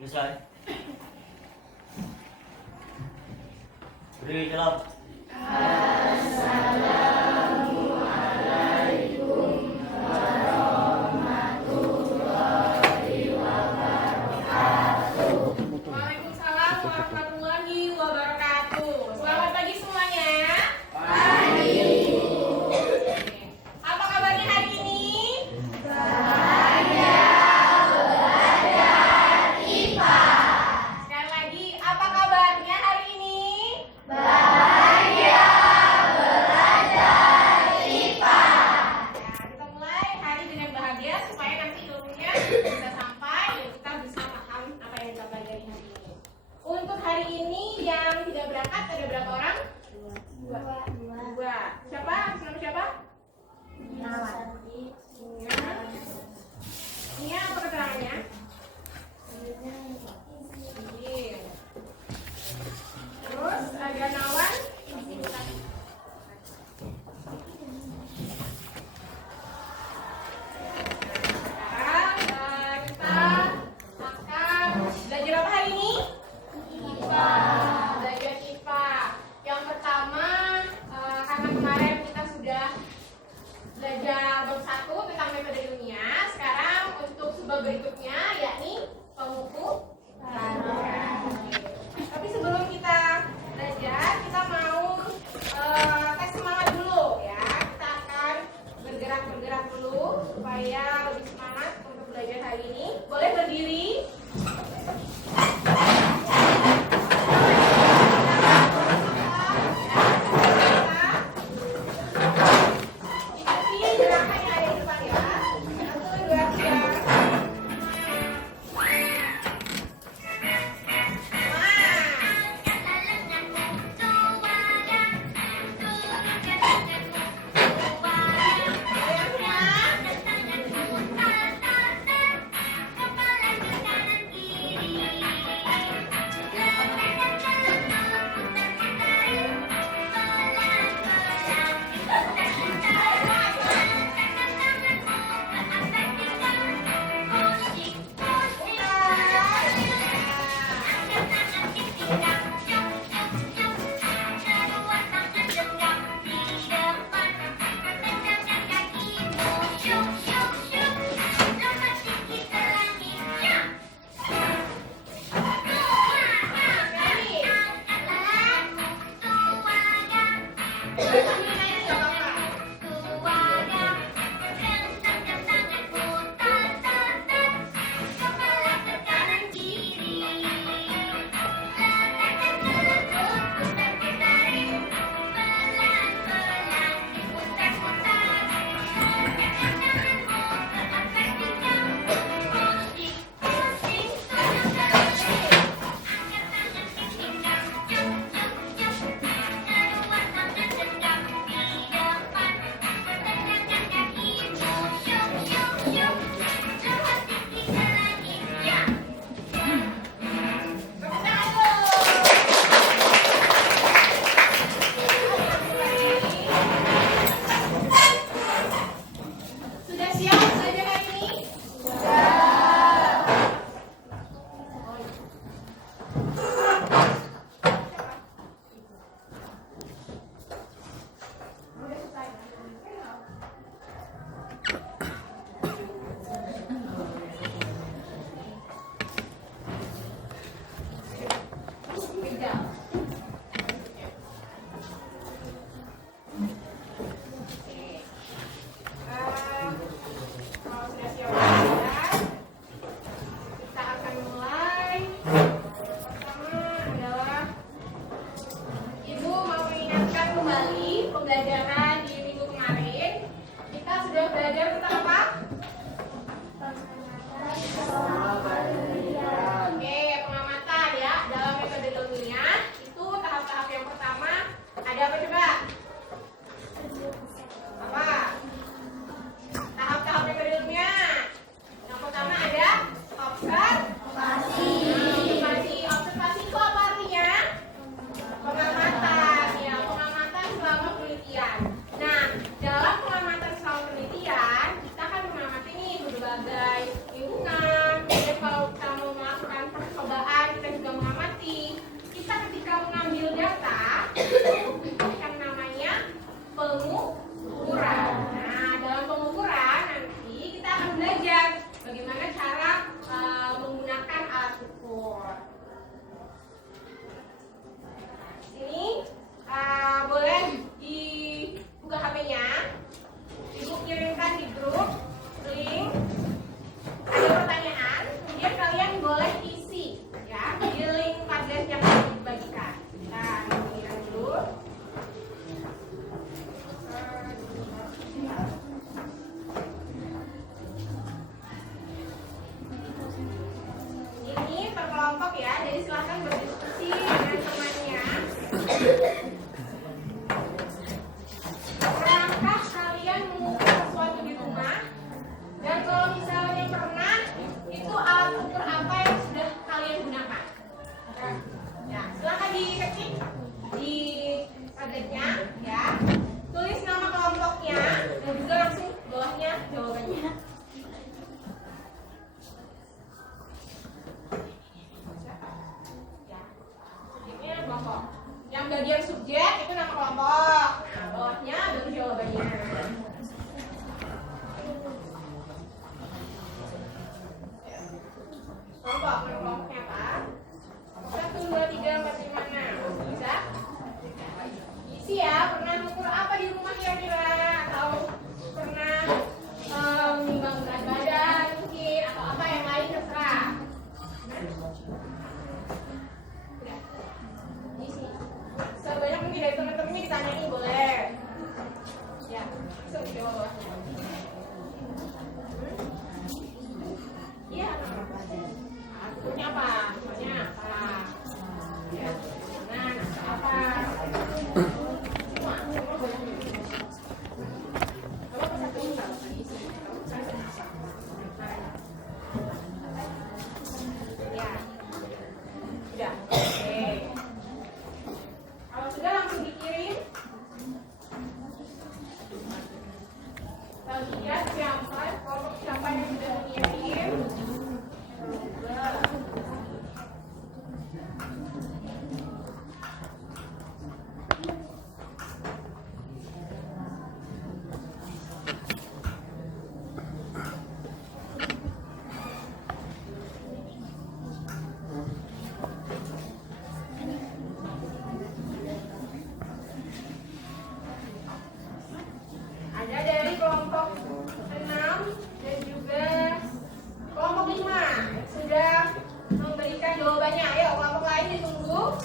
Selesai. Beri jawab. Waalaikumsalam warahmatullahi wabarakatuh. Selamat pagi semuanya. Pagi. Apa kabarnya hari ini? Bahagia belajar IPA. Sekali lagi, apa kabarnya hari ini? Bahagia belajar IPA. Ya, kita mulai hari dengan bahagia supaya nanti ilmunya bisa sampai dan kita bisa paham apa yang kita pelajari hari ini. Untuk hari ini yang tidak berangkat ada berapa orang? Dua. Siapa? Nama siapa? Nia apa keterangannya? Iya. Terus ada Nawan. Sekarang kita akan belajar apa hari ini? IPA. Belajar IPA. Yang pertama, karena kemarin kita sudah belajar bab 1 tentang metode ilmiah. Sekarang untuk bab berikutnya yakni pengukuran. Tapi sebelum kita belajar, kita mau tes semangat dulu ya. Kita akan bergerak dulu supaya lebih semangat untuk belajar hari ini. Boleh berdiri? Ikuti gerakan yang ada di depan ya. 1, 2, 3. ya. Jadi silahkan berdiskusi dengan temannya. Pernahkah kalian mengukur sesuatu di rumah? Dan kalau misalnya pernah, itu alat ukur apa yang sudah kalian gunakan? Ya, silahkan diketik di padatnya ya. Tulis nama kelompoknya dan juga langsung bawahnya jawabannya. Ya, subjeknya kelompok. Yang bagian subjek itu nama kelompok. Nah, bawahnya baru jawabannya. Kelompok, kelompoknya apa? 1, 2, 3, 4, 5, 6. Bisa? Isi ya, pernah mengukur apa di rumah kira-kira? Atau pernah menimbang berat badan mungkin? Atau apa yang lain terserah. Udah. Isi. Sebanyak mungkin dari teman-temannya ditanyain boleh. Ya, langsung jawab bawahnya. Iya, punya apa? Punya apa? Ya, nah, apa? Semua banyak. Kalau satu enggak diisi. Ya, udah. Oke. Kalau sudah langsung dikirim. Kalau tidak siapa, kalau siapa yang sudah dikirim. Ada dari kelompok 6 dan juga kelompok 5 sudah memberikan jawabannya. Ayo kelompok lain ditunggu.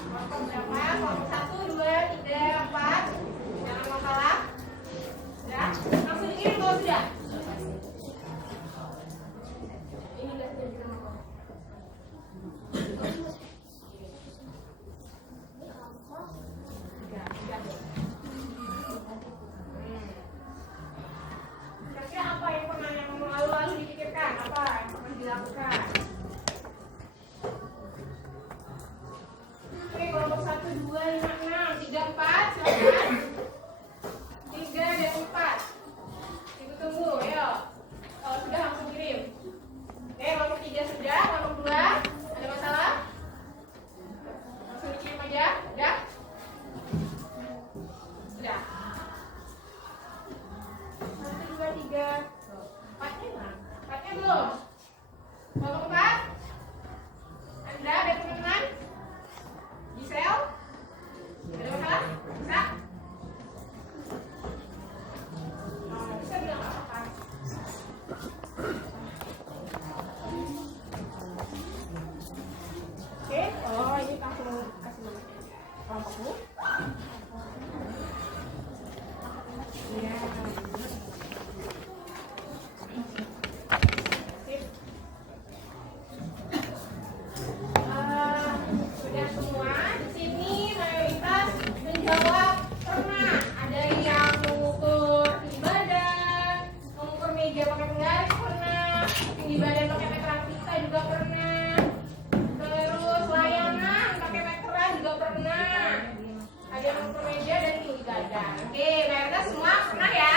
Kelompok berapa? Kelompok 1, 2, 3, 4. Jangan masalah. Sudah? Langsung dikirim kalau sudah. Ini udah jadi nomor. Kira-kira apa yang pernah yang lalu-lalu dipikirkan? Apa yang pernah dilakukan? Oke, kelompok 1, 2, 5, 6, 3, 4, silakan. 3 dan 4. Ibu tunggu, ayo. Kalau sudah langsung kirim. Oke, kelompok 3 sudah, kelompok 2 ada masalah? Langsung dikirim aja, udah? Sudah. 1, 2, 3. 4-nya mana? 4-nya belum. Kelompok 4. Anda ada teman-teman? Gisel? Ada masalah? Bisa? Oh, bisa bilang apa-apa. Oke, oh ini langsung kasih nama kelompokmu. Iya. Sip. Sudah semua. Di sini mayoritas menjawab pernah. Ada yang mengukur tinggi badan, mengukur meja pakai penggaris pernah, tinggi badan pakai meteran pita juga pernah. Terus layangan pakai meteran juga pernah. Ada yang mengukur meja dan tinggi badan. Oke, mayoritas semua pernah ya.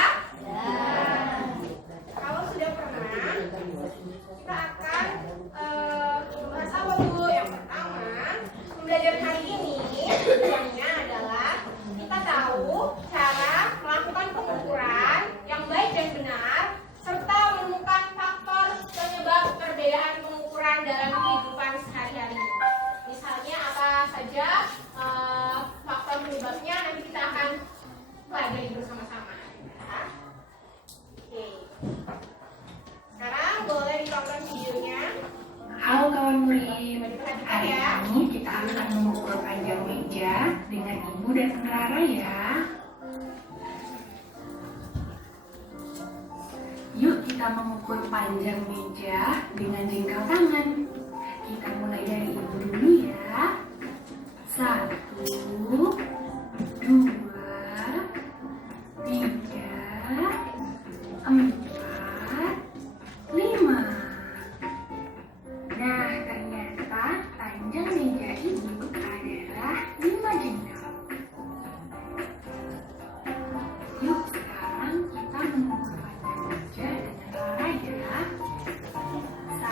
kita mengukur panjang meja dengan jengkal tangan. Kita mulai dari ibu dulu ya. 1, 2, 3, 4, 5. Nah, ternyata panjang meja ibu adalah 5 jengkal. Yuk, sekarang kita mengukur panjang meja dengan cara ya. 1,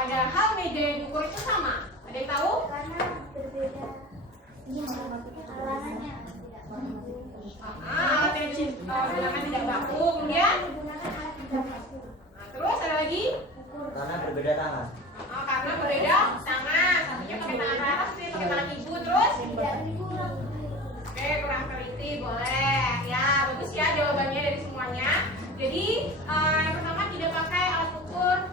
padahal meja yang diukur itu sama. Ada yang tahu? Karena berbeda alatnya. Alat yang bilangan tidak baku. Kemudian? Terus ada lagi? Karena berbeda tangan. Karena berbeda tangan. Satunya pakai tangan Rara, satunya pakai tangan ibu. Terus? Oke, kurang teliti boleh. Ya, bagus ya jawabannya dari semuanya. Jadi yang pertama tidak pakai alat ukur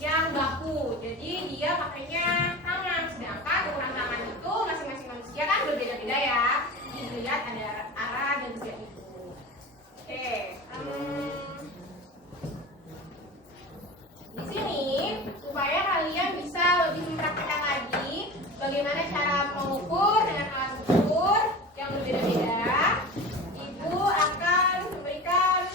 yang baku, jadi dia pakainya tangan. Sedangkan ukuran tangan itu masing-masing manusia kan berbeda-beda ya. Dilihat ada arah dan juga ibu. Oke, di sini supaya kalian bisa lebih mempraktikkan lagi bagaimana cara mengukur dengan alat ukur yang berbeda-beda. Ibu akan memberikan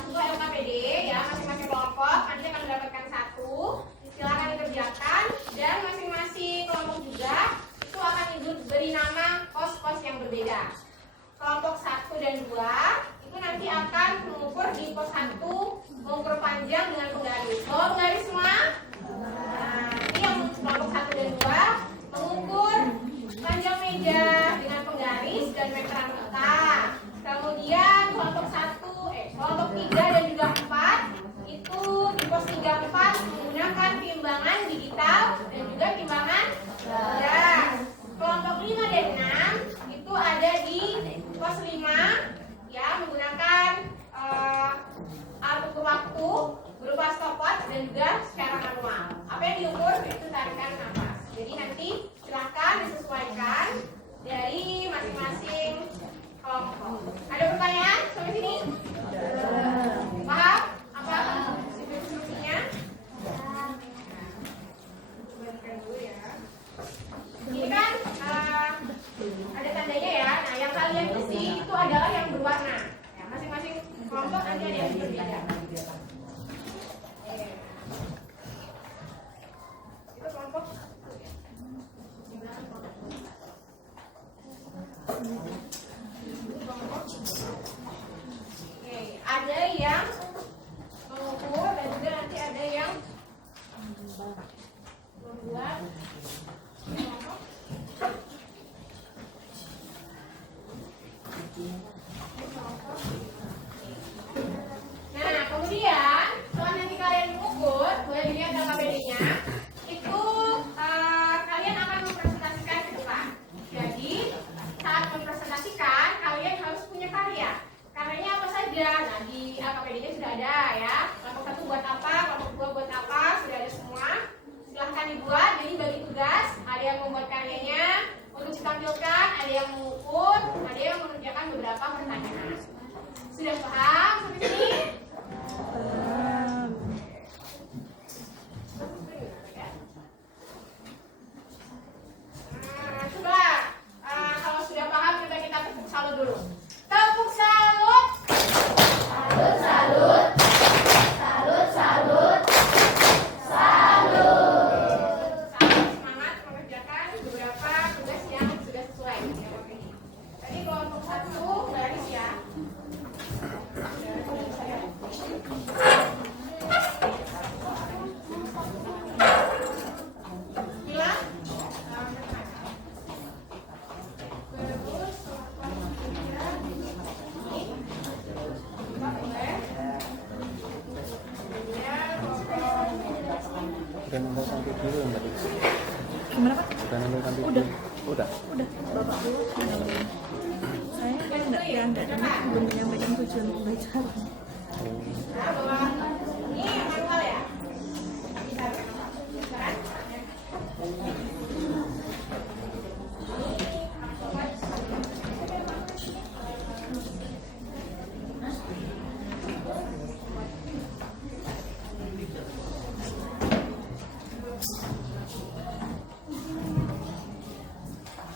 sebuah LKPD ya, masing-masing kelompok nanti akan mendapatkan satu. Silakan dikerjakan dan masing-masing kelompok juga itu akan ibu beri nama pos-pos yang berbeda. Kelompok 1 dan 2 itu nanti akan mengukur di pos 1 mengukur panjang dengan penggaris. Bawa penggaris semua. Nah, ini yang kelompok 1 dan 2 mengukur panjang meja dengan penggaris dan meteran peta. Kemudian kelompok 3 dan juga 4 itu di pos 3 4 menggunakan timbangan digital dan juga timbangan berat. Kelompok 5 dan 6 itu ada di pos 5 ya, menggunakan alat ukur waktu berupa stopwatch dan juga secara manual. Apa yang diukur itu tarikan nafas. Jadi nanti silakan disesuaikan dari masing-masing kelompok. Ada pertanyaan sampai sini? Paham? Apa instruksinya? Coba dulu ya. Ini kan ada tandanya ya. Nah, yang kalian isi itu adalah yang berwarna. Ya, masing-masing kelompok nanti ada yang berbeda. Itu kelompok. Oke, ada yang mengukur dan juga nanti ada yang membuat kelompok. Nah, kemudian setelah nanti kalian mengukur, boleh dilihat LKPD-nya. Itu kalian akan mempresentasikan ke depan. Jadi saat mempresentasikan, kalian harus punya karya. Karyanya apa saja? Nah, di LKPD-nya sudah ada ya. Kelompok 1 buat apa, kelompok 2 buat apa, sudah ada semua. Silahkan dibuat. Jadi bagi tugas, ada yang membuat karyanya untuk ditampilkan, ada yang mengukur, ada yang mengerjakan beberapa pertanyaan. Sudah paham sampai sini? Coba kalau sudah paham kita tepuk salut dulu. Tepuk salut. Salut, salut. Salut, salut. Salut. Semangat mengerjakan beberapa tugas yang sudah sesuai. Tadi kelompok 1 garis ya. Sudah saya Udah nonton video belum tadi? Gimana Pak? Udah nonton video? Udah. Udah. Udah, Bapak dulu dengerin. Saya kan enggak dengar, belum menyampaikan tujuan pembelajaran. Nah, bawa ini manual ya. Bisa kan?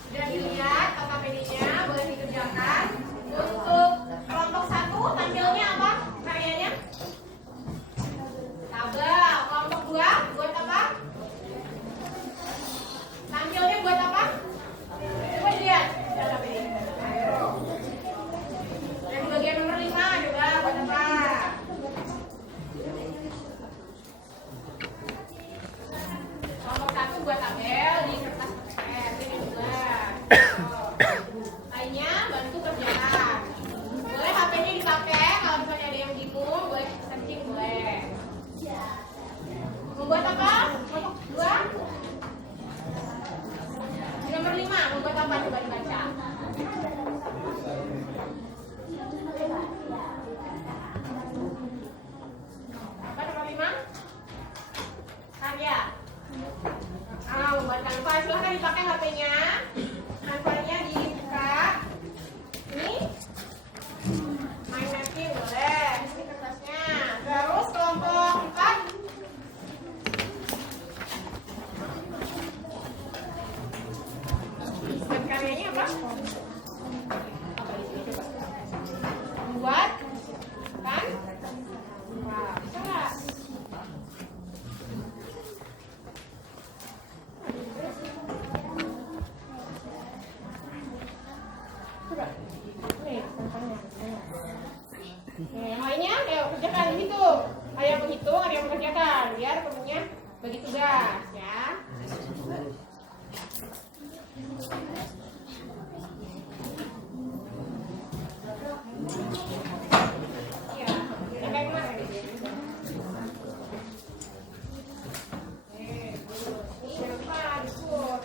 Sudah dilihat OKPD-nya, boleh dikerjakan. Untuk kelompok 1 tampilnya apa karyanya? Tabel. Kelompok 2 buat apa? Tampilnya buat apa? Coba dilihat. Dan di bagian nomor 5 coba buat apa? Kelompok 1 buat tabel di kertas PS. Ini juga. Lainnya bantu kerjaan. Boleh HP-nya dipakai kalau misalnya ada yang bingung, boleh searching boleh. Membuat apa? Kelompok 2. Di nomor 5 membuat apa? Coba dibaca. Apa nomor 5? Karya. Membuat kanva. Silahkan dipakai HP-nya. Kanvanya dibuka. Ini main mapping boleh. Ini kertasnya. Terus kelompok 4. Buat karyanya apa? Buat kan? Wah, bisa nggak? Coba. Nih, contohnya. Yang lainnya, ayo kerjakan hitung. Ada yang menghitung, ada yang mengerjakan. Biar temennya bagi tugas, ya. Iya, yang kayak kemarin. Ini jangan lupa disebut.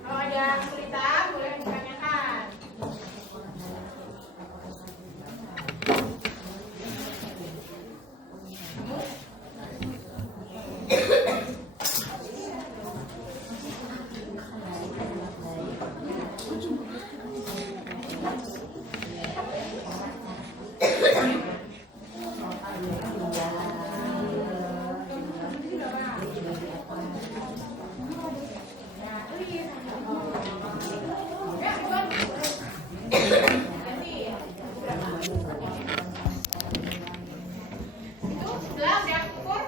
Kalau ada kesulitan boleh ditanyakan. Ya, buat. Nanti ya. Itu sudah ukur.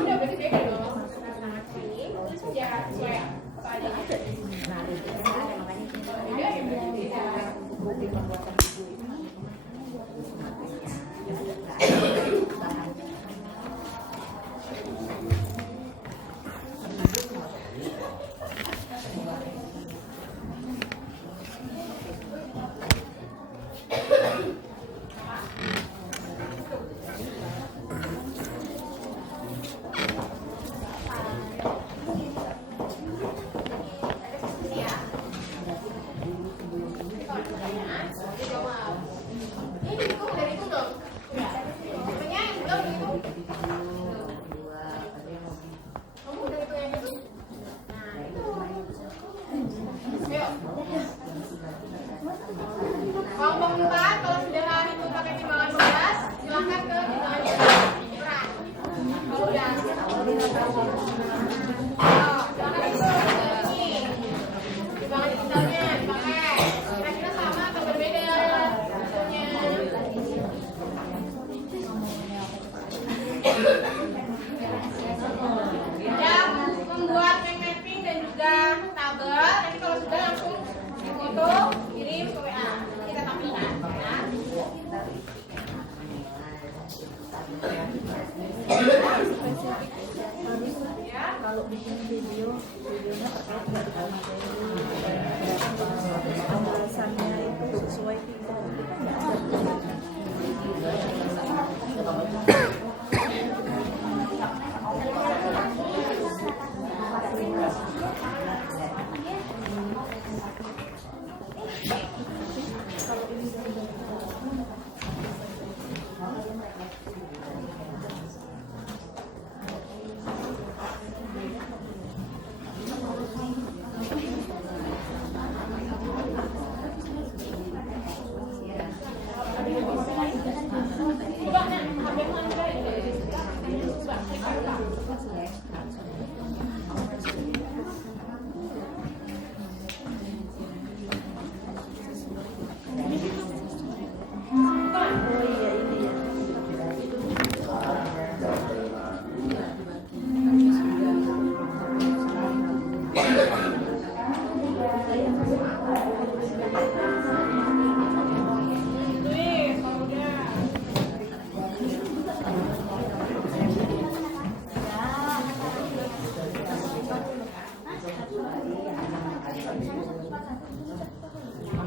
Udah berarti beda dong. Sangat ini tulis aja sesuai apa adanya. Beda ya berarti beda. Timbangan digitalnya dipakai. Kira-kira sama atau berbeda hasilnya? Yang membuat mapping dan juga tabel, nanti kalau sudah langsung foto, kirim ke WA. Kita tampilkan ya. Kalau bikin videonya terkait dengan materi, penjelasannya itu sesuai kita nggak ada.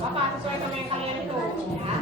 Apa sesuai sama yang kalian itu ya.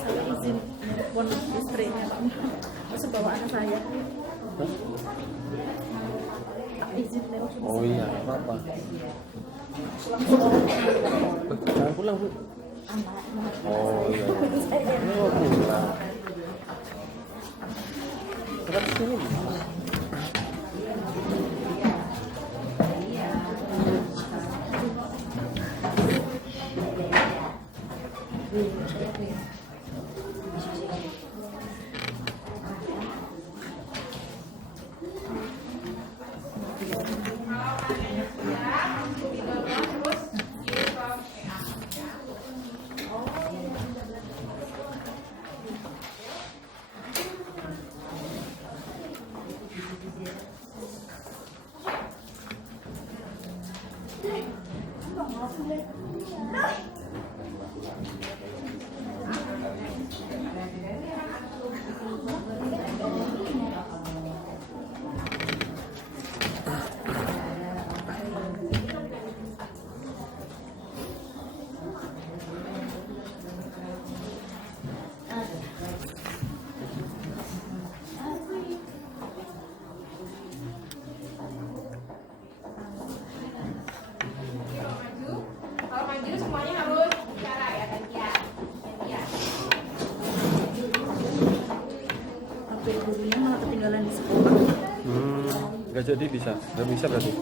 Saya izin nelfon istrinya Pak, masuk bawa anak saya. Izin nelfon. Oh iya, apa-apa. Jangan pulang, Bu. Oh iya. Ini mau pulang. Dekat sini. Kalau maju semuanya harus bicara ya, gantian. HP gurunya malah ketinggalan di sekolah. Nggak jadi bisa, nggak bisa berarti.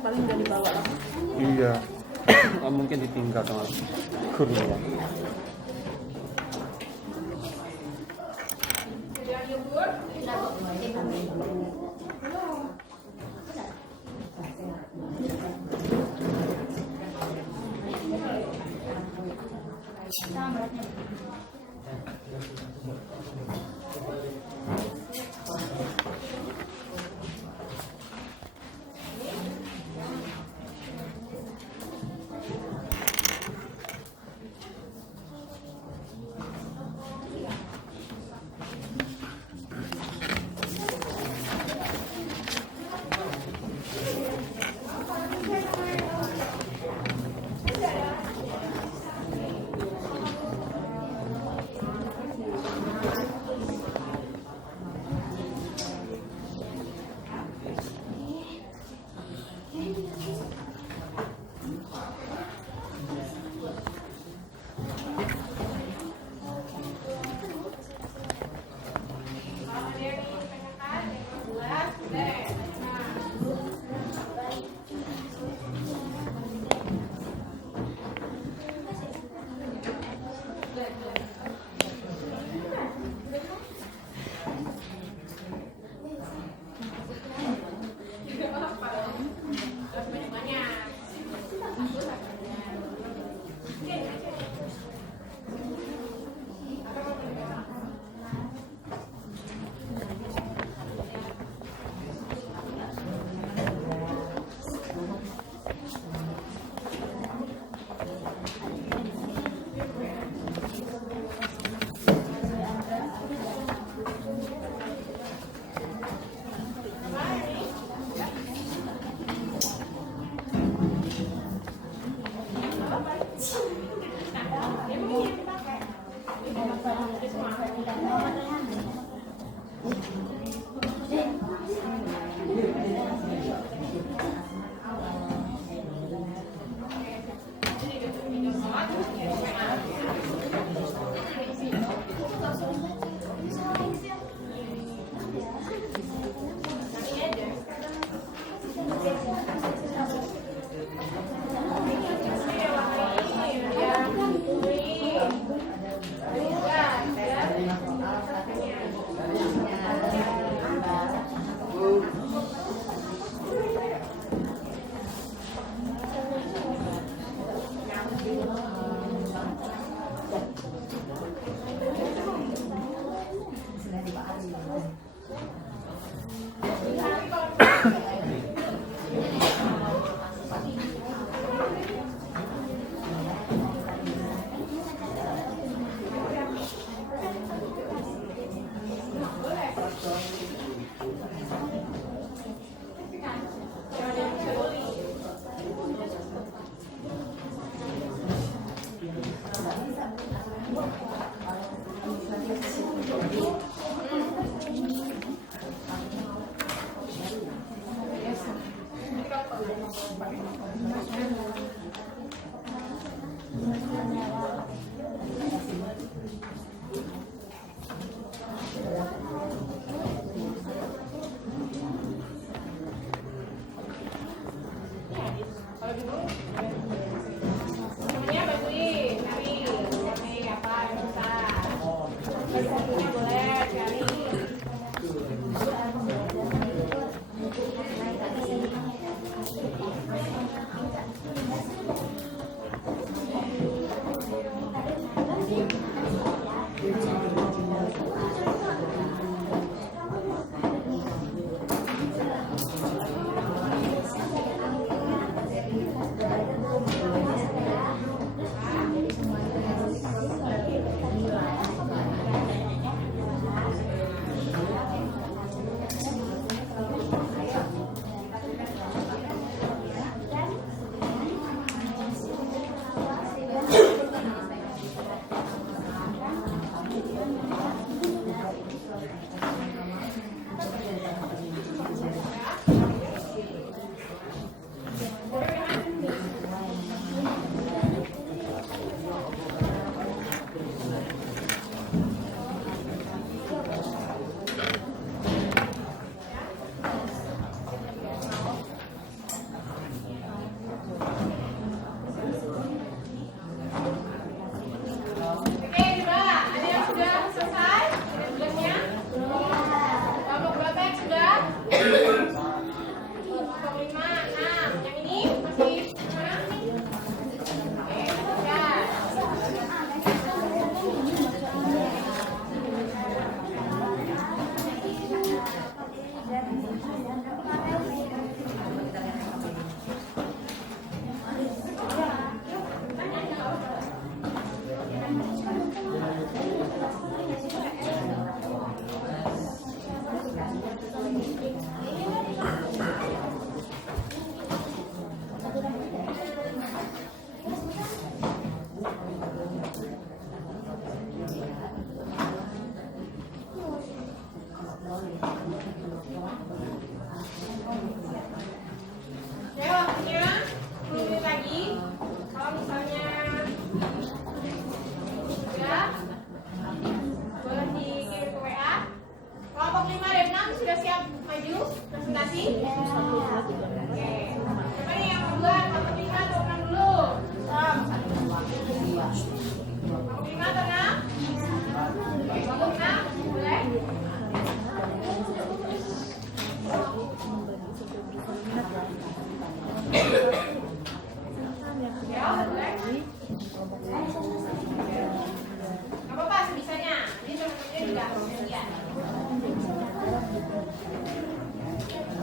Paling nggak dibawa lah. Iya. Nggak mungkin ditinggal sama gurunya. Sudah libur, Kalau bingung, semuanya bantuin cari apa yang susah. Satunya boleh cari. Oke, coba ada yang sudah selesai tugasnya? Kelompok berapa yang sudah? Kelompok 5, 6. Yang ini masih mana? Oke, sudah. Ya, waktunya 10 menit lagi. Kalau misalnya sudah, boleh dikirim ke WA. Kelompok 5 dan 6 sudah siap maju presentasi? Oke. Siapa nih yang duluan? Kelompok 5 atau 6 dulu? Kelompok 5 atau 6? Oke, kelompok 6 boleh? Ya, boleh. Gak apa-apa, sebisanya. Ini teman-temannya juga lihat.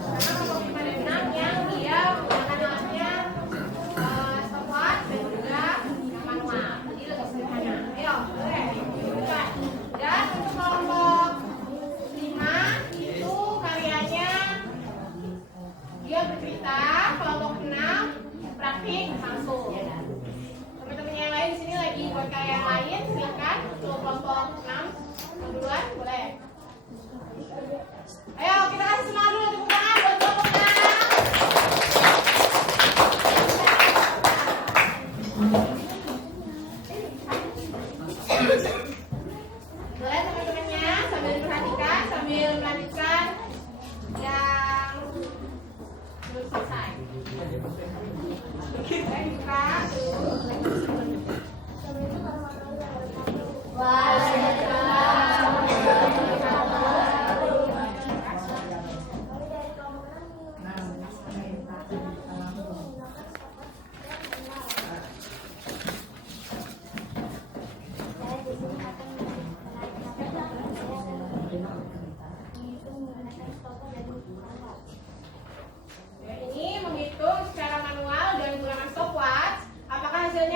Karena kelompok 5 dan 6 yang dia menggunakan alatnya stopwatch dan juga yang manual. Jadi lebih sederhana. Ayo, boleh. Coba. Dan untuk kelompok 5 itu karyanya dia bercerita, kelompok 6 praktik langsung. Teman-teman yang lain di sini lagi buat karya yang lain, silakan. Untuk kelompok 6 yang duluan boleh. Ayo kita kasih semangat dulu, tepuk tangan buat kelompok 6. Boleh teman-temannya sambil diperhatikan, sambil melanjutkan yang belum selesai. Kita buka. Ini menghitung secara manual dan menggunakan stopwatch apakah hasilnya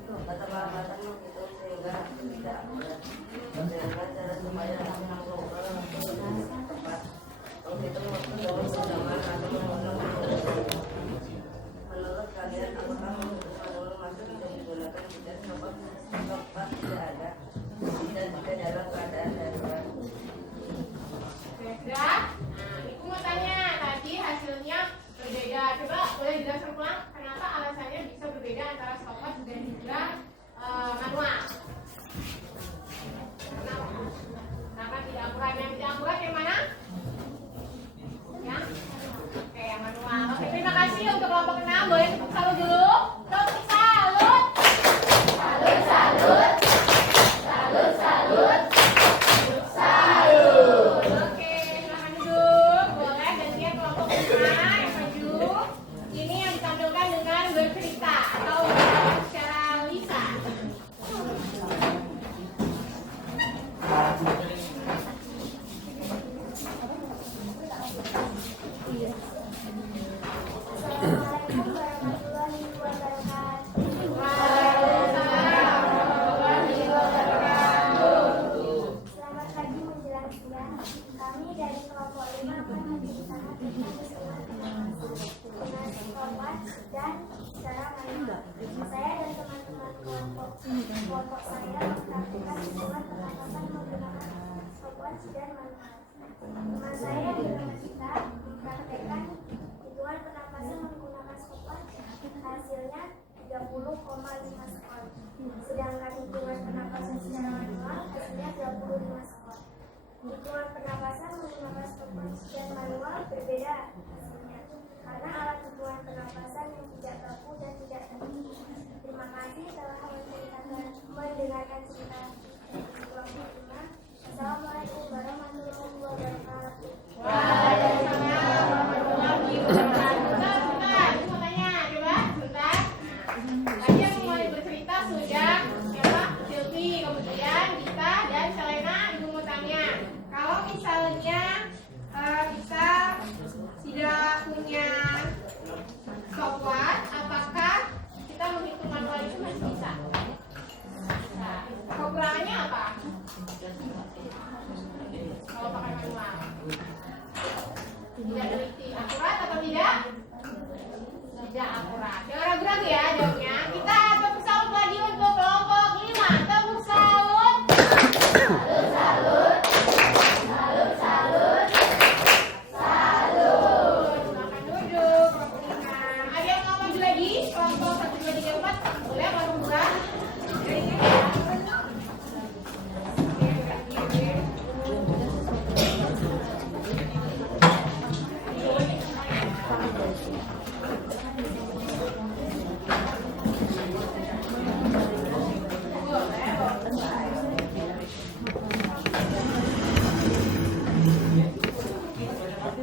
keterbatasan itu sehingga tidak bagaimana cara supaya tepat menghitung waktu dalam bersamaan atau menurut kalian apakah memutuskan ulang masuk bisa digunakan jika tepat tidak ada dan jika dalam keadaan darurat. Sudah? Nah, Ibu mau tanya, tadi hasilnya berbeda. Coba boleh dijelaskan ulang kenapa alasannya bisa berbeda antara stopwatch dan juga manual? Kenapa? Karena tidak akurat. Yang tidak akurat yang mana? Yang? Oke, yang manual. Oke, terima kasih untuk kelompok 6. Boleh tepuk salut dulu. Tepuk salut. Salut, salut. Salut, salut. Salut. Oke, silakan duduk. Boleh gantian kelompok 5 yang maju. Ini yang ditampilkan dengan bercerita atau secara lisan. Assalamualaikum warahmatullahi wabarakatuh. Waalaikumsalam warahmatullahi wabarakatuh. Selamat pagi menjelang siang. Kami dari kelompok 5 akan menceritakan tentang istilah dengan stopwatch dan secara manual. Saya dan teman-teman kelompok saya mempraktikkan hitungan pernapasan menggunakan stopwatch dan manual. Teman saya di rumah kita mempraktikkan hitungan pernapasan menggunakan stopwatch, hasilnya 30,5 skor. Sedangkan hitungan pernapasan secara manual hasilnya 25 skor. Hitungan pernapasan menggunakan stopwatch dan manual berbeda hasilnya karena alat hitungan pernapasan yang tidak baku dan tidak tinggi. Terima kasih telah mendengarkan cerita kelompok 5. Assalamualaikum warahmatullahi wabarakatuh. Waalaikumsalam warahmatullahi wabarakatuh. Sebentar, aku mau tanya, coba sebentar. Tadi yang mulai bercerita sudah siapa? Silvi, kemudian Dita dan Selena. Ibu mau tanya, kalau misalnya kita tidak punya stopwatch, apakah kita menghitung manual itu masih bisa? Nah, kekurangannya apa? Kalau pakai manual tidak teliti, akurat atau tidak? Tidak akurat. Jangan ragu-ragu ya jawabnya. Kita tepuk salut lagi untuk kelompok 5. Tepuk salut. Salut, salut. Salut, salut. Salut. Silakan duduk kelompok 5. Ada yang mau maju lagi? Kelompok 1, 2, 3, 4. Boleh kelompok 2? Jaringnya ya.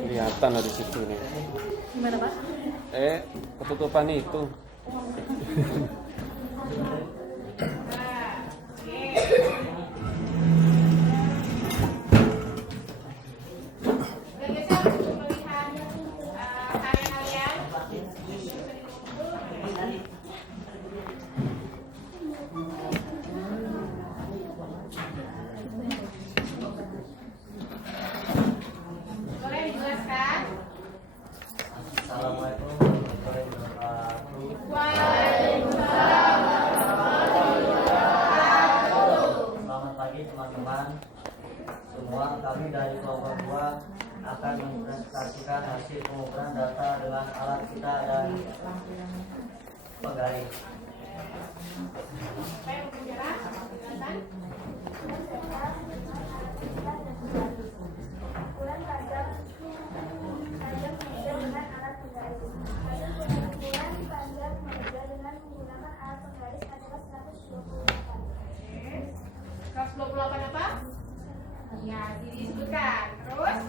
Kelihatan dari situ nih. Gimana Pak? Ketutupan itu. Boleh dijelaskan? Assalamualaikum warahmatullahi wabarakatuh. Waalaikumsalam warahmatullahi wabarakatuh. Selamat pagi teman-teman semua. Kami dari kelompok 2 akan mempresentasikan hasil pengukuran data dengan alat kita dan penggaris. Saya mau bicara penjelasan. Ukuran tajam meja dengan alat penggaris. Hasil pengukuran panjang meja dengan menggunakan alat penggaris adalah 128. 128 apa? Ya, disebutkan. Terus?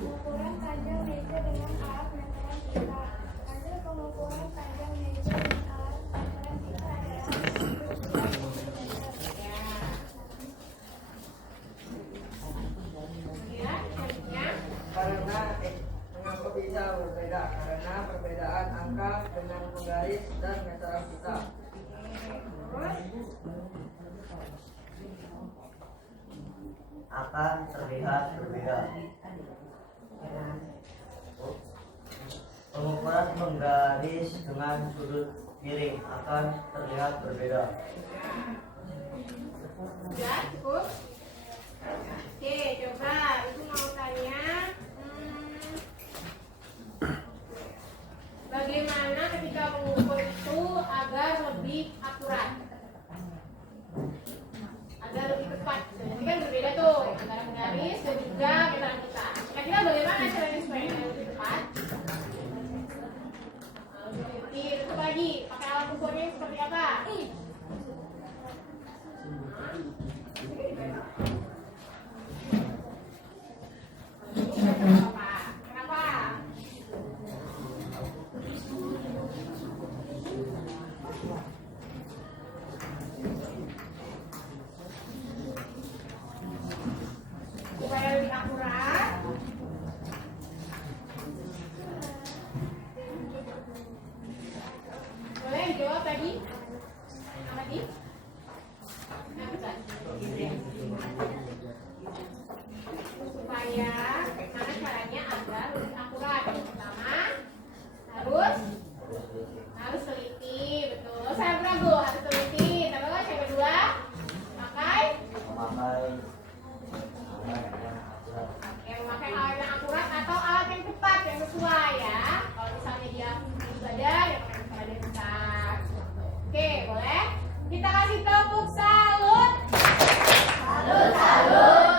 Pengukuran panjang meja dengan alat meteran pita. Hasil pengukuran panjang meja dengan alat meteran pita adalah 128 cm. Ya, selanjutnya. Karena mengapa bisa berbeda? Karena perbedaan angka dengan penggaris dan meteran pita. akan terlihat berbeda. Pengukuran penggaris dengan sudut miring akan terlihat berbeda. Sudah cukup? Oke, coba Ibu mau tanya, bagaimana ketika mengukur itu agar lebih akurat, agar lebih tepat? Jadi kan berbeda tuh antara penggaris dan juga meteran kita. Kira-kira bagaimana caranya supaya lebih tepat? Tutup lagi, pakai alat ukurnya seperti apa? Kenapa? Supaya lebih akurat. Boleh dijawab tadi? Apa tadi? Supaya gimana caranya agar lebih akurat? Yang pertama harus teliti, betul. Saya ragu, harus teliti. Terus yang kedua memakai alat yang akurat atau alat yang tepat yang sesuai ya. Kalau misalnya dia ibadah, dia pakai alat yang tepat. Oke, boleh? Kita kasih tepuk salut. Salut, salut.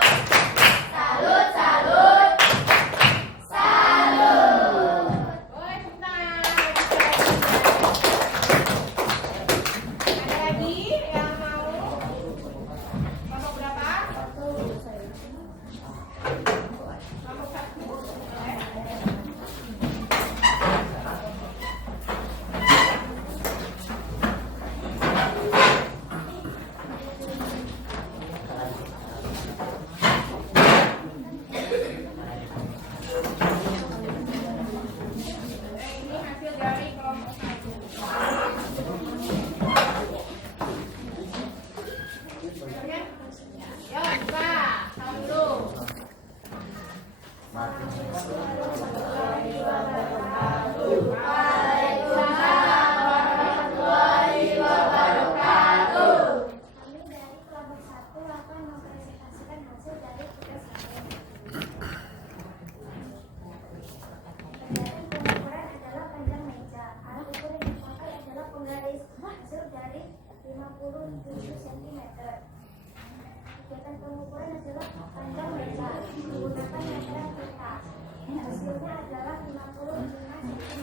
Salut, salut. Salut. Boleh tepuk tangan. Ada lagi yang mau? Kelompok berapa? Kelompok 1. Boleh? Ini hasil dari kelompok 1. Yuk, buka. Salam dulu. Kami dari kelompok 1 akan mempresentasikan hasil dari tugas kalian. Kegiatan pengukuran adalah panjang meja. Alat ukur yang dipakai adalah penggaris hasil dari 57 cm. Kegiatan pengukuran adalah panjang meja menggunakan meteran kita. Hasilnya adalah 55 cm.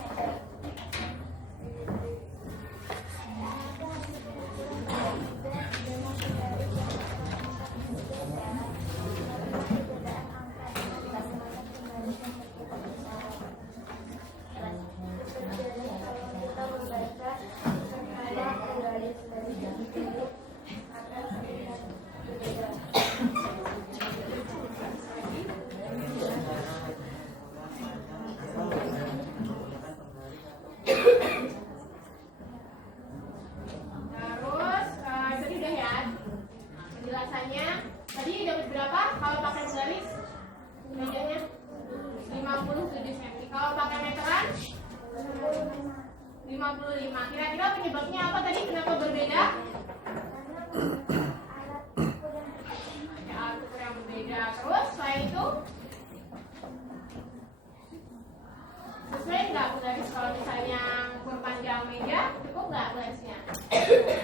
Terus, tadi udah ya penjelasannya. Tadi dapat berapa kalau pakai penggaris? Mejanya 57 cm. Kalau pakai meteran 55. Kira-kira penyebabnya apa tadi? Kenapa berbeda? Ada alat ukur yang berbeda. Terus selain itu sesuai nggak penggaris? Kalau misalnya ukur panjang meja cukup nggak penggarisnya?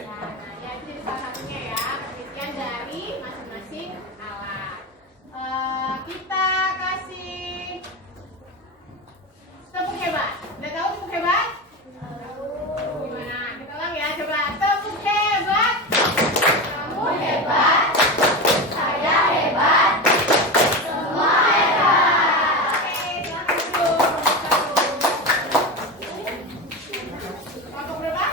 Nah, ya itu jadi salah satunya ya, penelitian dari masing-masing alat. Kita kasih tepuk hebat. Udah tahu tepuk hebat? Gimana? Kita ulang ya, coba tepuk hebat. Kamu hebat. Saya hebat. Semua hebat. Oke, silakan duduk. Kelompok berapa?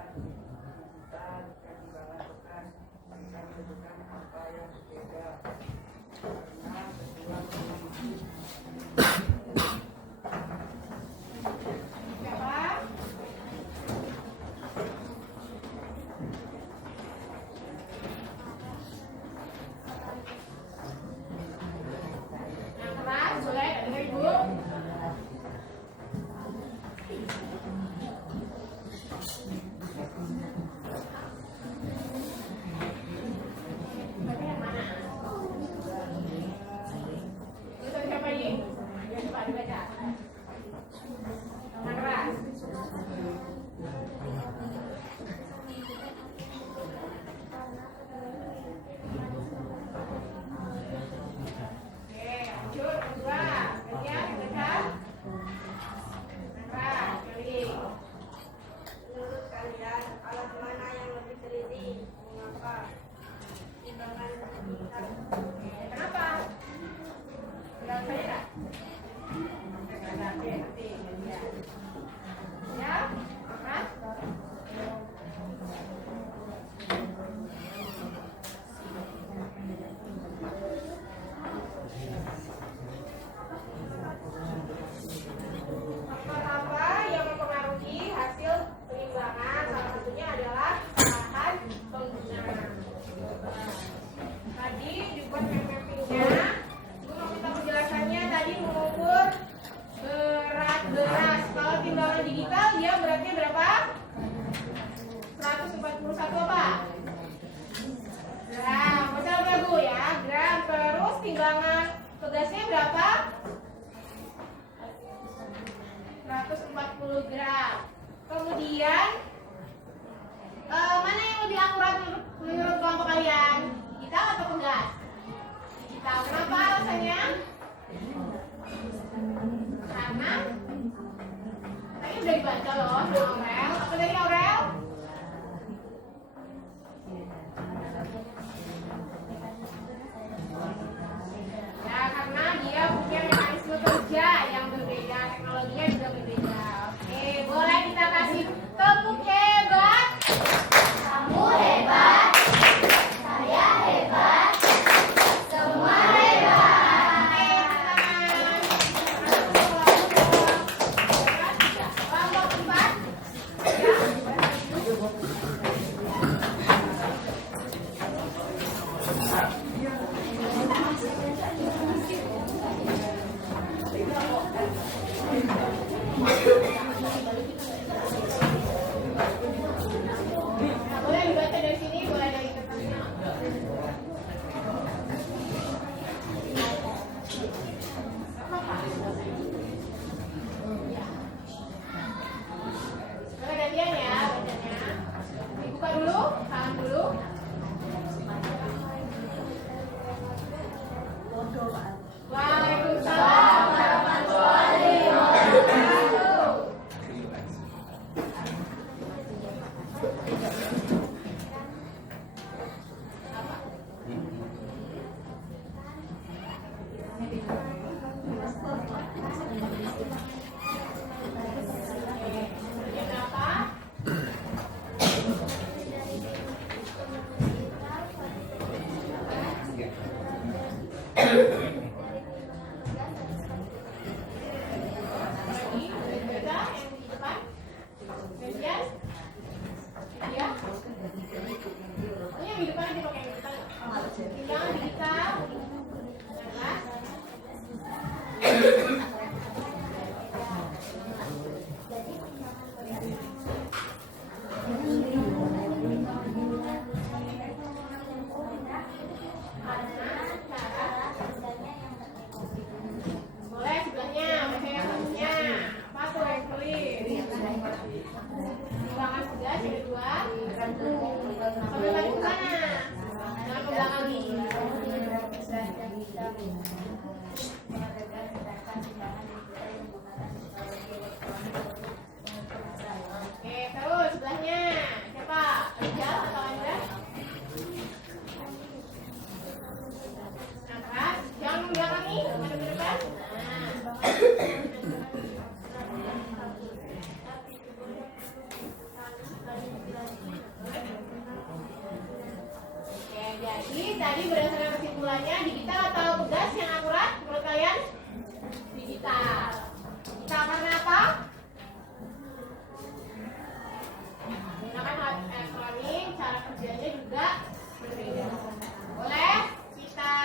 permukaan digital dan dibalaskan dengan menentukan apa yang berbeda karena kedua memiliki Siapa? Yang keras, boleh? Dengar Ibu. Berarti yang mana? Tulisan siapa ini? Ya, coba dibaca. Yang keras. Oke, lanjut kedua. Gantian, baca. Yang keras, kali. menurut kalian alat mana yang lebih teliti mengapa timbangan digital Kenapa? Bilang saya enggak? Oke, nanti gantian. Ya, keras. Faktor apa yang mempengaruhi hasil penimbangan? Salah satunya adalah kesalahan pengguna. Tadi dibuat mappingnya. Ibu mau minta penjelasannya. Tadi mengukur berat beras. Kalau timbangan digital dia beratnya berapa? 141 apa? Gram. Baca Bu ya. Gram. Terus timbangan tegasnya berapa? 140 gram. Kemudian mana yang lebih akurat menurut kelompok kalian? Digital atau pegas? Digital. Kenapa alasannya? Karena tadi udah dibaca loh sama Aurel. Apa dari Aurel? Ya, karena dia punya mekanisme kerja yang berbeda, teknologinya juga berbeda. Oke, boleh kita kasih tepuk hebat. Kamu hebat. Saya hebat. Semua hebat. Kelompok 4. Nah, boleh dibaca dari sini, boleh dari kertasnya. Boleh gantian ya bacanya. Dibuka dulu, tahan dulu. Waalaikumsalam warahmatullahi wabarakatuh. Bagian apa? Lagi, beda yang di depan. Gantian. Ya. Oh, yang di depan aja pakai yang di depan. Timbangan digital. Nah, boleh sebelahnya, baca yang satunya. Apa tuh yang tulis? Timbangan sebelah, yang kedua. Sampai balik ke sana. Jangan ke belakang nih. Oke, terus sebelahnya. Siapa? Rizal atau Andra? Nah, keras. Jangan ke belakang nih, ada ke depan. Nah. tadi berdasarkan kesimpulannya, digital atau tugas yang akurat menurut kalian? Digital. Digital karena apa? Menggunakan alat elektronik, cara kerjanya juga berbeda. Boleh kita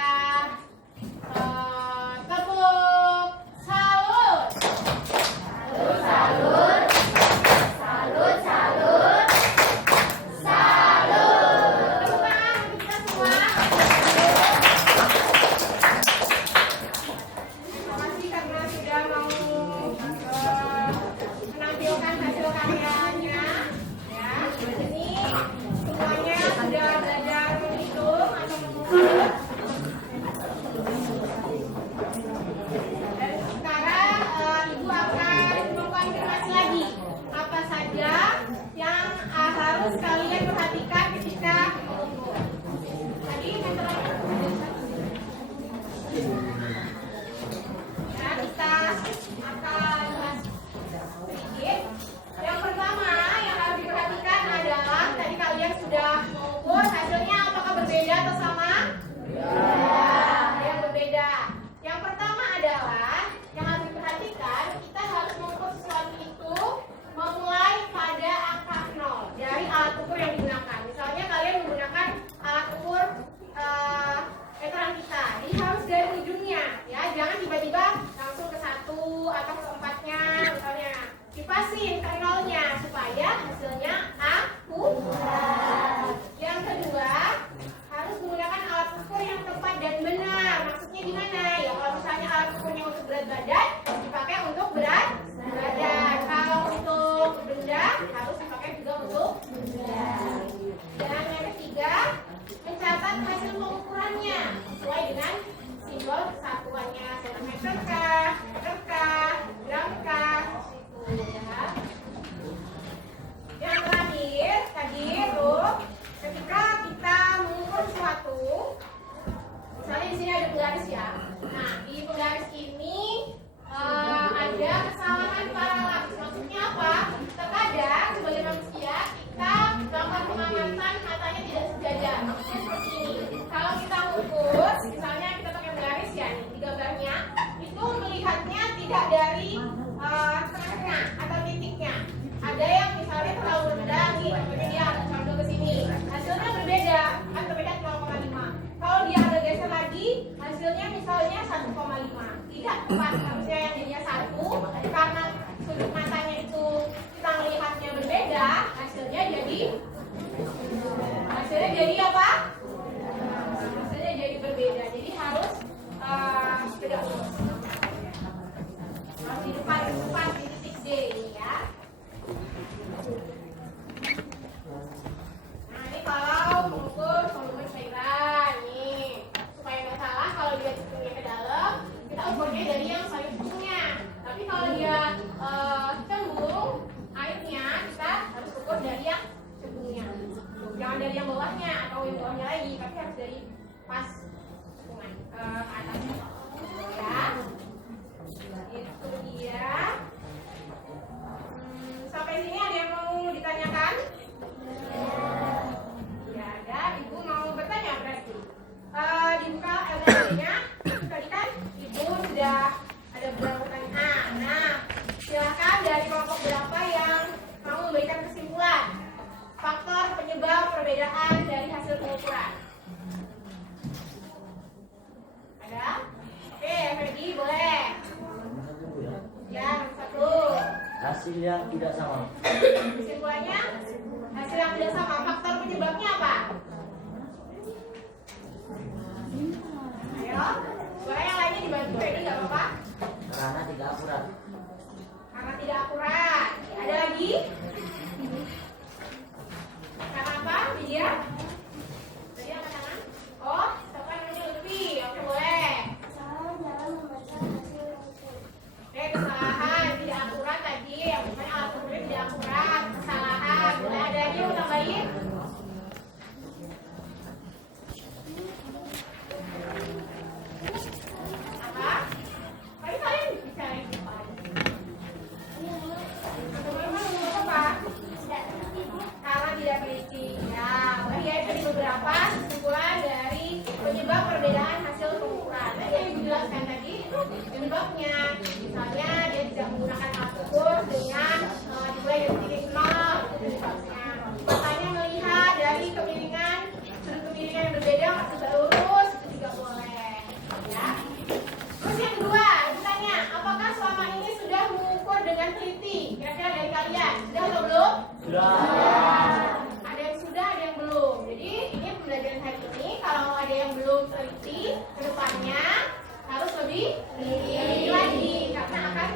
tepuk salut. Salut, salut. Salut, salut. Salut. Tepuk tangan untuk kita semua. Terima kasih karena sudah mau menampilkan hasil karyanya. Ya, ini semuanya sudah belajar menghitung atau mengukur. Dan sekarang Ibu akan mengkonfirmasi lagi apa saja yang harus kalian perhatikan ketika mengukur. Tadi metode ya, kita akan bahas sedikit. Yang pertama yang harus diperhatikan adalah tadi kalian sudah mengukur, hasilnya apakah berbeda atau sama? Ada yang berbeda. Yang pertama adalah yang harus diperhatikan, kita harus mengukur sesuatu itu memulai pada angka 0 dari alat ukur yang digunakan. Misalnya kalian menggunakan alat ukur meteran kita, jadi harus dari ujungnya, ya, jangan tiba-tiba langsung ke 1 atau ke 4-nya, misalnya dipasin ke 0-nya supaya hasilnya akurat. Yang kedua, harus menggunakan alat ukur yang tepat dan benar. Maksudnya gimana? Ya kalau misalnya alat ukurnya untuk berat badan, dipakai untuk berat badan. Kalau untuk benda, harus dipakai juga untuk benda. Dan yang ketiga, mencatat hasil pengukurannya sesuai dengan simbol kesatuannya, sentimeter kah, meter kah, gram kah, itu ya. Yang terakhir tadi tuh, ketika kita mengukur sesuatu, misalnya di sini ada penggaris ya. Nah, di penggaris ini ada kesalahan paralaks. Maksudnya apa? Terkadang sebagai manusia kita melakukan pengamatan matanya tidak sejajar. Maksudnya seperti ini. Kalau kita mengukur, misalnya kita pakai penggaris ya, nih di gambarnya, itu melihatnya tidak dari tengah-tengah atau titiknya. Ada yang misalnya terlalu rendah nih, contohnya dia agak condong ke sini, hasilnya berbeda, kan berbeda 0,5. Kalau dia agak geser lagi, hasilnya misalnya 1,5. Tidak tepat, harusnya yang jadinya 1, karena sudut matanya itu kita melihatnya berbeda, hasilnya jadi apa? Hasilnya jadi berbeda. Jadi harus tegak lurus. Harus di depan di titik D ini ya. Nah, ini kalau mengukur volume cairan nih, supaya nggak salah kalau dia cekungnya ke dalam, kita ukurnya dari yang paling ujungnya. Tapi kalau dia cembung airnya, kita harus ukur dari yang cembungnya. Jangan dari yang bawahnya atau yang bawahnya lagi, tapi harus dari pas cekungan ke atasnya. Ya, itu dia. Sampai sini ada yang mau ditanyakan? Ya ada, Ibu mau bertanya berarti. Dibuka LKD-nya, tadi kan Ibu sudah ada beberapa pertanyaan. Nah, silakan dari kelompok berapa yang mau memberikan kesimpulan faktor penyebab perbedaan dari hasil pengukuran. Ada? Oke, Ferdi boleh. Ya, nomor 1. Hasil yang tidak sama. Kesimpulannya, hasil yang tidak sama. Faktor penyebabnya apa? Ayo, boleh yang lainnya dibantu Ferdi, nggak apa-apa? Karena tidak akurat. Karena tidak akurat. Ada lagi? Karena apa, Lydia? Tadi angkat tangan. Oh, siapa namanya Lutfi? Oke, boleh. Salah dalam membaca hasil ukur. Oke, kesalahan tidak akurat tadi. Yang bukan alat ukurnya tidak akurat. Kesalahan. Boleh ada lagi yang mau tambahin? Apa? Tadi kalian bicara di depan. Teman-teman ngomong apa? Ada yang sudah, ada yang belum. Jadi ini pembelajaran hari ini. Kalau ada yang belum teliti, kedepannya harus lebih teliti lagi karena akan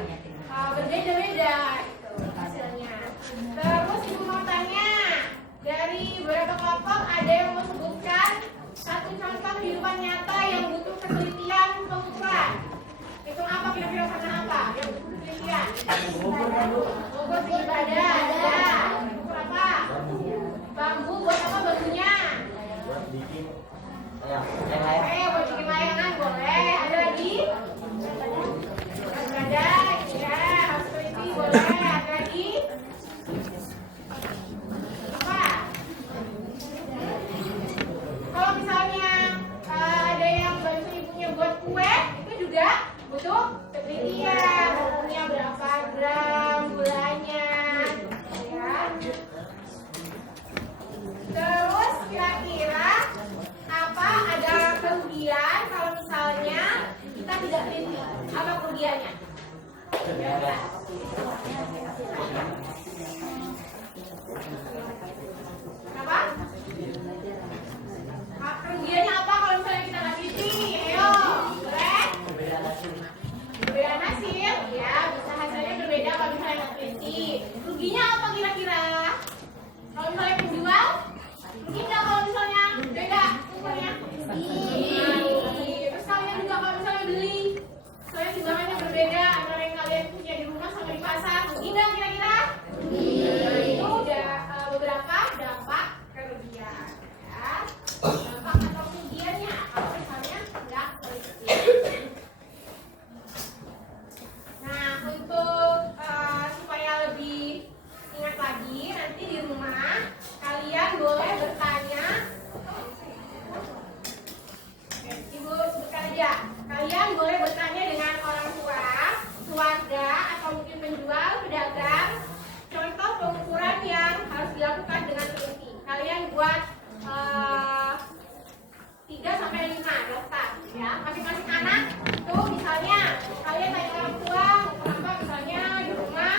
berbeda-beda gitu, hasilnya. Terus ibu mau tanya, dari beberapa kelompok ada yang mau sebutkan satu contoh kehidupan nyata yang butuh penelitian pengukuran. Hitung apa kira-kira karena apa? Yang butuh penelitian. Bobot ibadah ada. Ukur apa? Bambu buat apa bambunya? Buat bikin yang lain. Buat bikin layangan boleh. Ada lagi? Ada. Ya, harus teliti boleh. Ada lagi? Apa? Kalau misalnya ada yang bantu ibunya buat kue, itu juga butuh penelitian. Bumbunya berapa gram, gulanya, ya. Terus kira-kira apa ada kerugian kalau misalnya kita tidak teliti? Apa kerugiannya? Kira-kira. Kenapa? Kerugiannya apa kalau misalnya kita nggak teliti? Ayo, boleh? Perbedaan hasil, ya bisa hasilnya berbeda kalau misalnya nggak teliti. Ruginya apa kira-kira? Kalau misalnya penjual, rugi nggak kalau misalnya beda ukurnya? Terus kalian juga kalau misalnya beli, soalnya timbangannya berbeda antara yang kalian punya di rumah sama di pasar, rugi nggak kira-kira? Itu udah beberapa dampak kerugian, ya. Dampak atau kerugiannya kalau misalnya nggak teliti. Nah, untuk supaya lebih ingat lagi, nanti di rumah kalian boleh bertanya. Ibu sebutkan aja. Kalian boleh bertanya dengan orang tua, keluarga, atau mungkin penjual, pedagang. Contoh pengukuran yang harus dilakukan dengan teliti. Kalian buat 3-5 daftar, ya. Masing-masing anak itu misalnya kalian tanya orang tua ukur apa, misalnya di rumah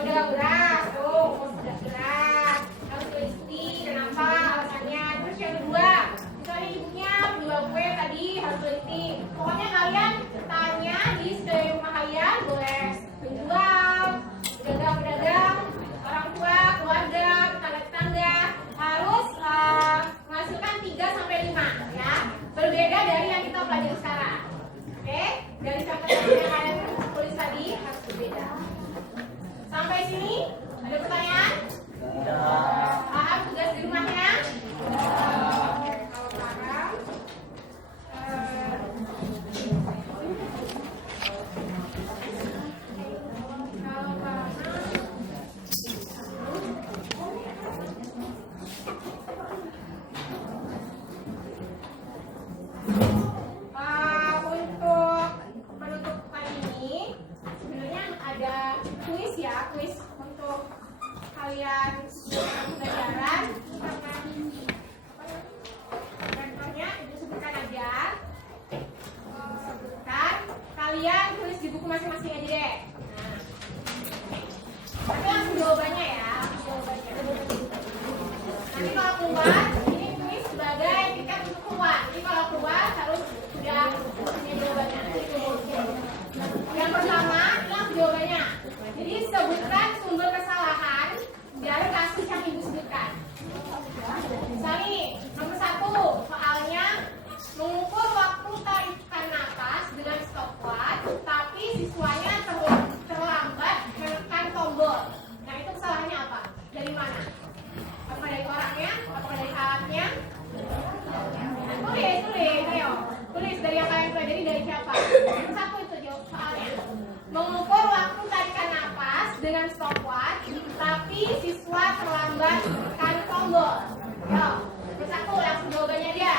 pedagang beras, ukur beras harus teliti kenapa alasannya. Terus yang kedua, misalnya ibunya penjual kue tadi harus teliti. Pokoknya kalian tanya di sekeliling rumah kalian, boleh penjual, pedagang-pedagang, orang tua, keluarga, tetangga-tetangga, harus menghasilkan 3-5, ya. Berbeda dari yang kita pelajari sekarang. Oke? Dari contoh-contoh yang kalian tulis tadi harus berbeda. Sampai sini ada pertanyaan? Paham tugas di rumahnya? Oke, kalau paham, untuk penutup kali ini sebenarnya ada kuis, ya, kuis untuk kalian pelajaran. Rektornya ibu sebutkan aja. Kalian tulis di buku masing-masing aja deh. Tapi langsung jawabannya, ya, nanti kalau keluar, ini kuis sebagai tiket untuk keluar. Jadi kalau keluar harus sudah punya jawabannya. Yang pertama, ini langsung jawabannya. Jadi sebutkan sumber kesalahan dari kasus yang ibu sebutkan. Misalnya nih, nomor 1, soalnya mengukur waktu tarikan napas dengan stopwatch, tapi siswanya terlambat menekan tombol. Nah, itu kesalahannya apa? Dari mana? Apakah dari orangnya? Apakah dari alatnya? Tulis, ayo. Tulis dari yang kalian pelajari, dari siapa? Yang 1 itu jawab soalnya. Mengukur waktu tarikan napas dengan stopwatch, tapi siswa terlambat menekan tombol. Yo, yang 1 langsung jawabannya dia.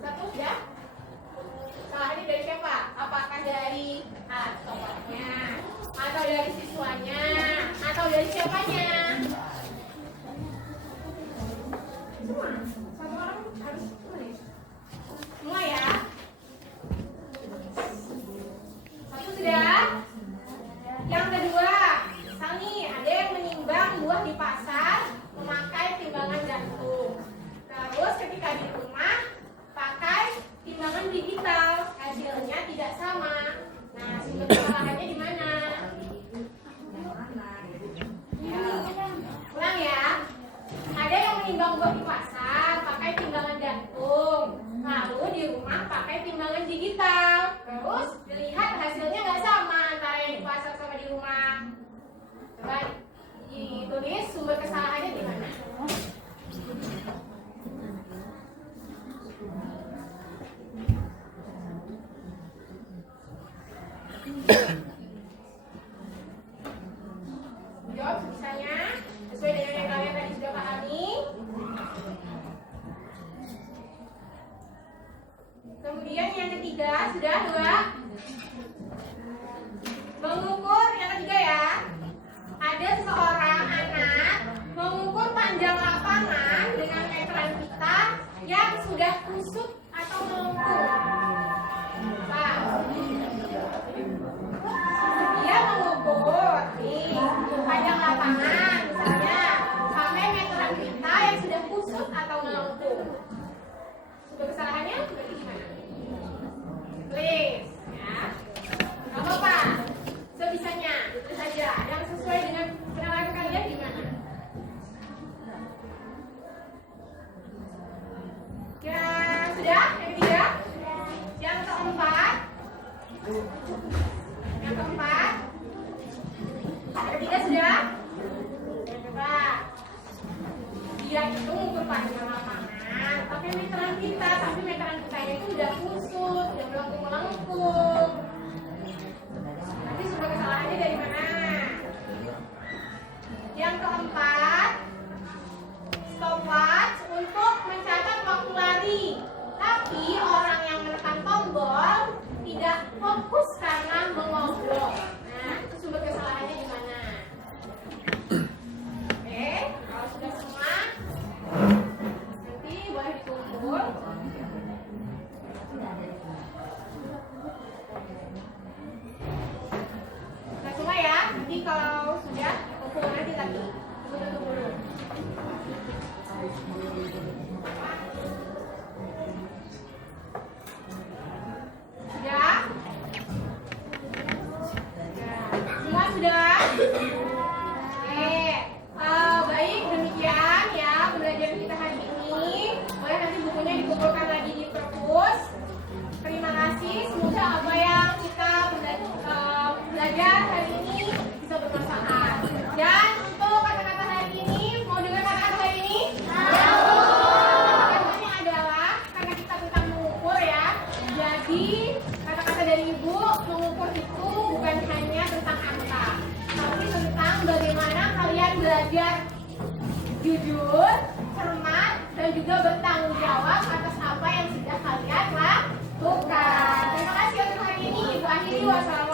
1 ya? Salahnya dari siapa? Apakah dari alat stopwatchnya, atau dari siswanya, atau dari siapanya? Semua. Satu orang harus tulis. Semua, ya. 1 sudah? kesalahannya di mana? Ulang ya. Ada yang menimbang buah di pasar pakai timbangan gantung. Lalu di rumah pakai timbangan digital. Terus dilihat hasilnya nggak sama antara yang di pasar sama di rumah. Coba ditulis sumber kesalahannya di mana? Jawab sebisanya sesuai dengan yang kalian tadi sudah pahami. Kemudian yang ketiga sudah dua. Mengukur yang ketiga ya. Ada seorang anak mengukur panjang lapangan dengan meteran pita yang sudah kusut atau melengkung. Nah, dia mengukur nih panjang lapangan misalnya sampai meteran pita yang sudah kusut atau melengkung. Sumber kesalahannya berarti gimana? Please ya. Gak apa-apa. Sebisanya, itu saja. Yang sesuai dengan penalaran kalian gimana? Ya sudah, yang ketiga. Yang keempat. Yang keempat. Yang ketiga sudah. Yang keempat. Dia itu mengukur panjang lapangan pakai meteran pita, tapi meteran pitanya itu udah kusut, udah melengkung-melengkung. Nanti sumber kesalahannya dari mana? Yang keempat, stopwatch untuk mencatat waktu lari. Tapi orang yang menekan tombol tidak fokus karena mengobrol. Nah, itu sumber kesalahannya di mana? Oke, kalau sudah semua, nanti boleh dikumpul. Nah, semua ya. Nanti kalau sudah kumpul nanti lagi. Tunggu dulu. Sudah? Semua sudah? Oke. Baik, demikian ya pembelajaran kita hari ini. Boleh nanti bukunya dikumpulkan lagi di perpus. Terima kasih. Semoga apa yang kita belajar hari ini bisa bermanfaat. Dan untuk kata-kata hari ini, mau dengar kata-kata hari ini? Kata-katanya adalah karena kita tentang mengukur ya. Jadi kata-kata dari Ibu, mengukur itu bukan hanya tentang angka, tapi tentang bagaimana kalian belajar jujur, cermat, dan juga bertanggung jawab atas apa yang sudah kalian lakukan. Terima kasih untuk hari ini. Ibu akhiri. Wassalamualaikum.